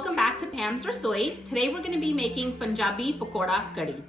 welcome back to Pam's Rasoi. Today we're going to be making Punjabi Pakoda Kadi.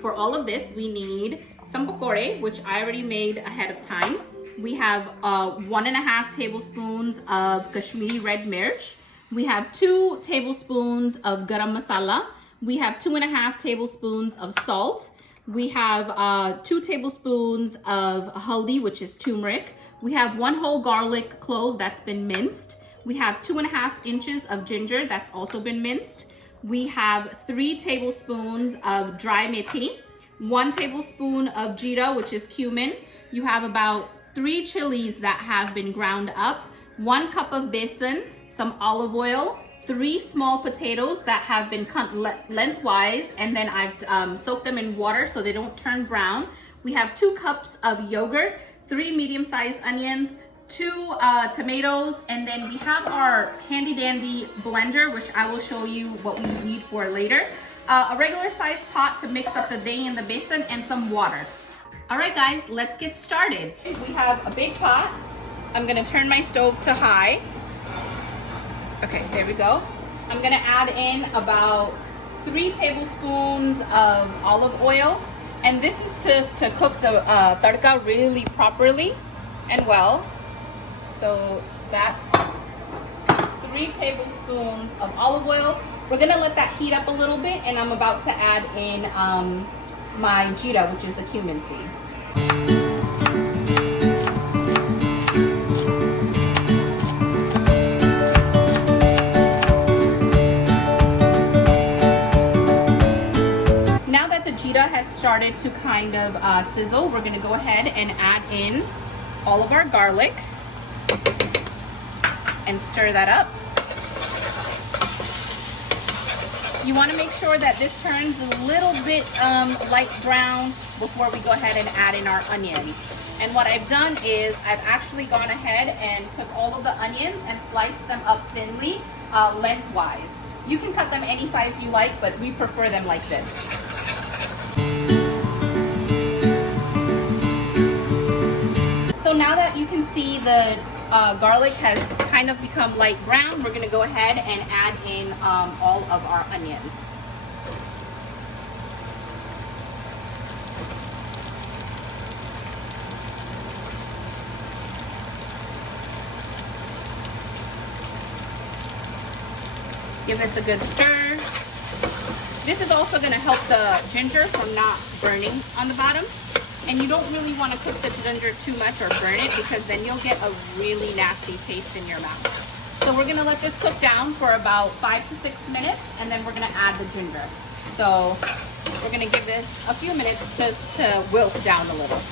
For all of this, we need some pakode, which I already made ahead of time. We have 1.5 tablespoons of Kashmiri red mirch. We have 2 tablespoons of garam masala. We have 2.5 tablespoons of salt. We have 2 tablespoons of haldi, which is turmeric. We have 1 whole garlic clove that's been minced. We have 2.5 inches of ginger that's also been minced. We have 3 tablespoons of dry methi, 1 tablespoon of jeera, which is cumin. You have about 3 chilies that have been ground up, 1 cup of besan, some olive oil, 3 small potatoes that have been cut lengthwise, and then I've soaked them in water so they don't turn brown. We have 2 cups of yogurt, 3 medium-sized onions, 2 tomatoes, and then we have our handy dandy blender, which I will show you what we need for later. A regular sized pot to mix up the dahi and the besan, and some water. All right guys, let's get started. We have a big pot. I'm gonna turn my stove to high. Okay, there we go. I'm gonna add in about 3 tablespoons of olive oil, and this is just to cook the tadka really properly and well. So that's 3 tablespoons of olive oil. We're gonna let that heat up a little bit, and I'm about to add in my jeera, which is the cumin seed. Now that the jeera has started to kind of sizzle, we're gonna go ahead and add in all of our garlic and stir that up. You want to make sure that this turns a little bit light brown before we go ahead and add in our onions. And what I've done is I've actually gone ahead and took all of the onions and sliced them up thinly, lengthwise. You can cut them any size you like, but we prefer them like this. So now that you can see the garlic has kind of become light brown, we're going to go ahead and add in all of our onions. Give this a good stir. This is also going to help the ginger from not burning on the bottom. And you don't really want to cook the ginger too much or burn it, because then you'll get a really nasty taste in your mouth. So we're going to let this cook down for about 5 to 6 minutes, and then we're going to add the ginger. So we're going to give this a few minutes just to wilt down a little.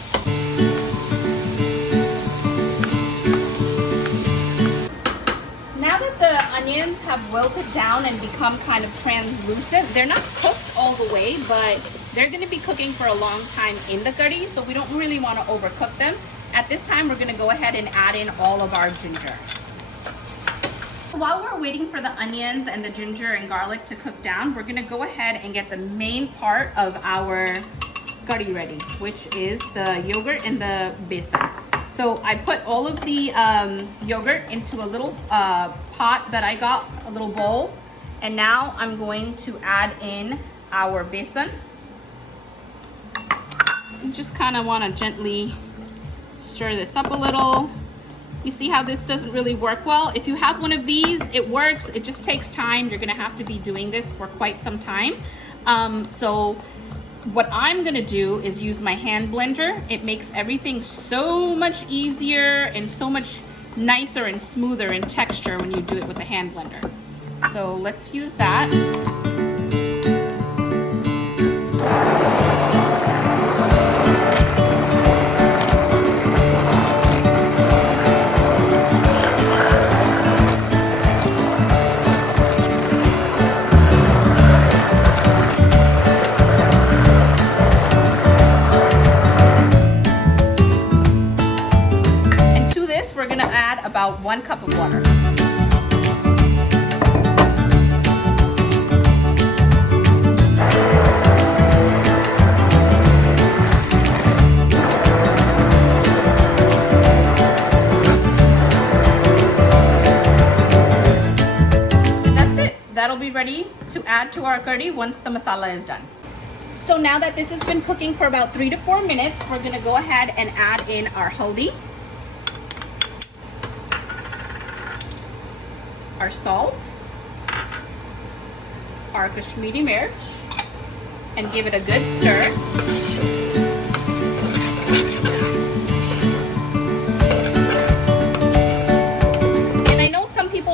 Now that the onions have wilted down and become kind of translucent, they're not cooked all the way, but they're going to be cooking for a long time in the curry, so we don't really want to overcook them. At this time, we're going to go ahead and add in all of our ginger. While we're waiting for the onions and the ginger and garlic to cook down, we're going to go ahead and get the main part of our curry ready, which is the yogurt and the besan. So I put all of the yogurt into a little pot that I got, a little bowl, and now I'm going to add in our besan. You just kind of want to gently stir this up a little. You see how this doesn't really work well? If you have one of these, it works. It just takes time. You're going to have to be doing this for quite some time. So what I'm going to do is use my hand blender. It makes everything so much easier and so much nicer and smoother in texture when you do it with a hand blender. So let's use that. We're going to add about 1 cup of water. That's it. that'll be ready to add to our curry once the masala is done. So now that this has been cooking for about 3 to 4 minutes, we're gonna go ahead and add in our haldi, our salt, our Kashmiri mirch, and give it a good stir.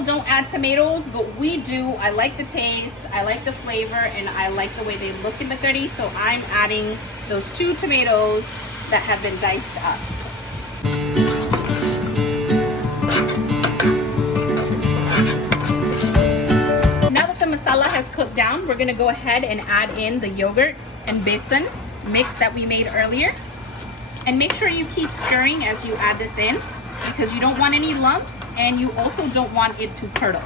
Don't add tomatoes, but we do. I like the taste, I like the flavor, and I like the way they look in the curry, so I'm adding those 2 tomatoes that have been diced up. Now that the masala has cooked down, we're gonna go ahead and add in the yogurt and besan mix that we made earlier, and make sure you keep stirring as you add this in, because you don't want any lumps and you also don't want it to curdle.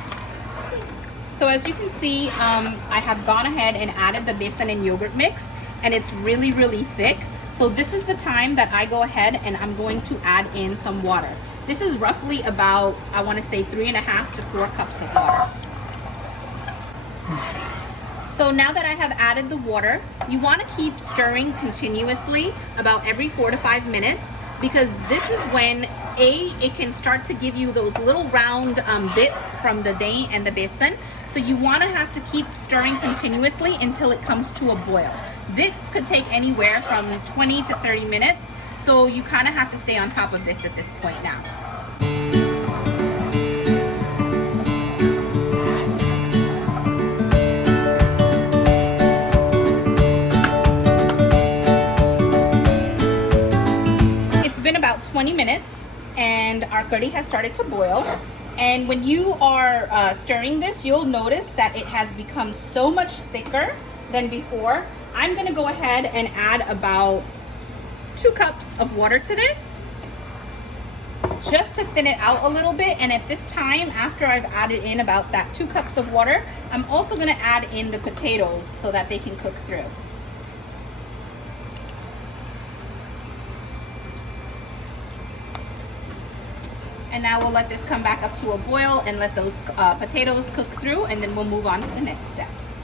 So as you can see, I have gone ahead and added the besan and yogurt mix, and it's really, really thick. So this is the time that I go ahead and I'm going to add in some water. This is roughly about, I want to say 3.5 to 4 cups of water. So now that I have added the water, you want to keep stirring continuously about every 4 to 5 minutes, because this is when it can start to give you those little round bits from the dahi and the besan. So you want to have to keep stirring continuously until it comes to a boil. This could take anywhere from 20 to 30 minutes. So you kind of have to stay on top of this at this point now. It's been about 20 minutes and our curry has started to boil. And when you are stirring this, you'll notice that it has become so much thicker than before. I'm gonna go ahead and add about 2 cups of water to this, just to thin it out a little bit. And at this time, after I've added in about that 2 cups of water, I'm also gonna add in the potatoes so that they can cook through. And now we'll let this come back up to a boil and let those potatoes cook through, and then we'll move on to the next steps.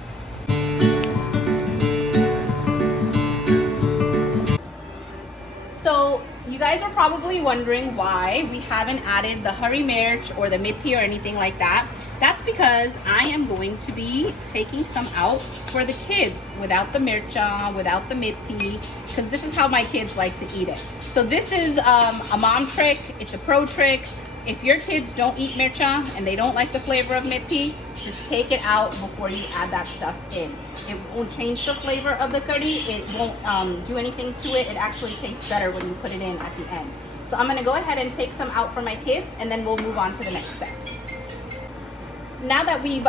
So you guys are probably wondering why we haven't added the hari mirch or the methi or anything like that. That's because I am going to be taking some out for the kids without the mircha, without the methi, because this is how my kids like to eat it. So this is a mom trick, it's a pro trick. If your kids don't eat mircha and they don't like the flavor of methi, just take it out before you add that stuff in. It won't change the flavor of the curry, it won't do anything to it. It actually tastes better when you put it in at the end. So I'm gonna go ahead and take some out for my kids, and then we'll move on to the next steps. Now that we've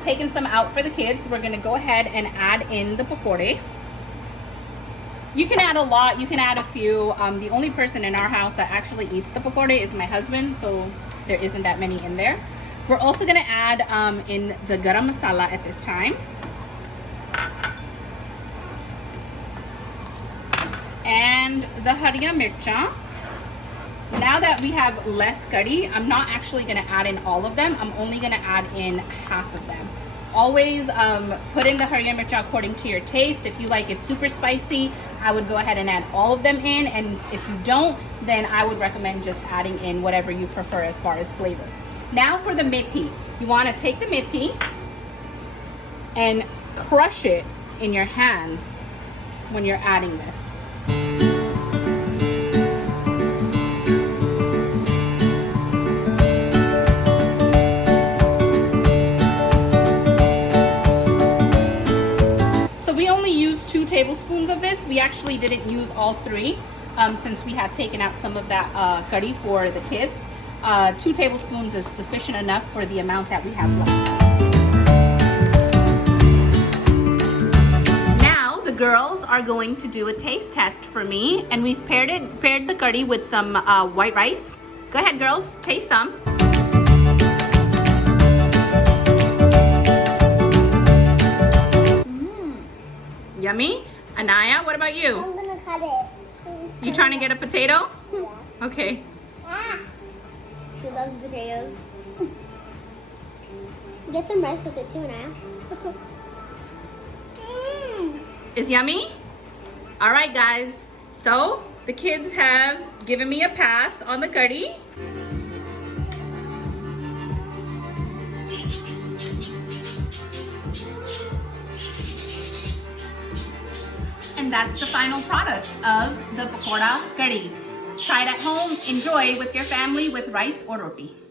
taken some out for the kids, we're gonna go ahead and add in the pakode. You can add a lot, you can add a few. The only person in our house that actually eats the pakode is my husband, so there isn't that many in there. We're also gonna add in the garam masala at this time. And the hariya mircha. Now that we have less curry, I'm not actually gonna add in all of them. I'm only gonna add in half of them. Always put in the hariya mircha according to your taste. If you like it super spicy, I would go ahead and add all of them in. And if you don't, then I would recommend just adding in whatever you prefer as far as flavor. Now for the methi. You wanna take the methi and crush it in your hands when you're adding this. We only used 2 tablespoons of this. We actually didn't use all 3 since we had taken out some of that curry for the kids. 2 tablespoons is sufficient enough for the amount that we have left. Now the girls are going to do a taste test for me, and we've paired the curry with some white rice. Go ahead, girls, taste some. Yummy. Anaya, what about you? I'm gonna cut it. You trying to get a potato? Yeah. Okay. Ah. She loves potatoes. Get some rice with it too, Naya. Is yummy? All right, guys. So the kids have given me a pass on the kadi. And that's the final product of the Pakoda Kadi. Try it at home, enjoy with your family with rice or roti.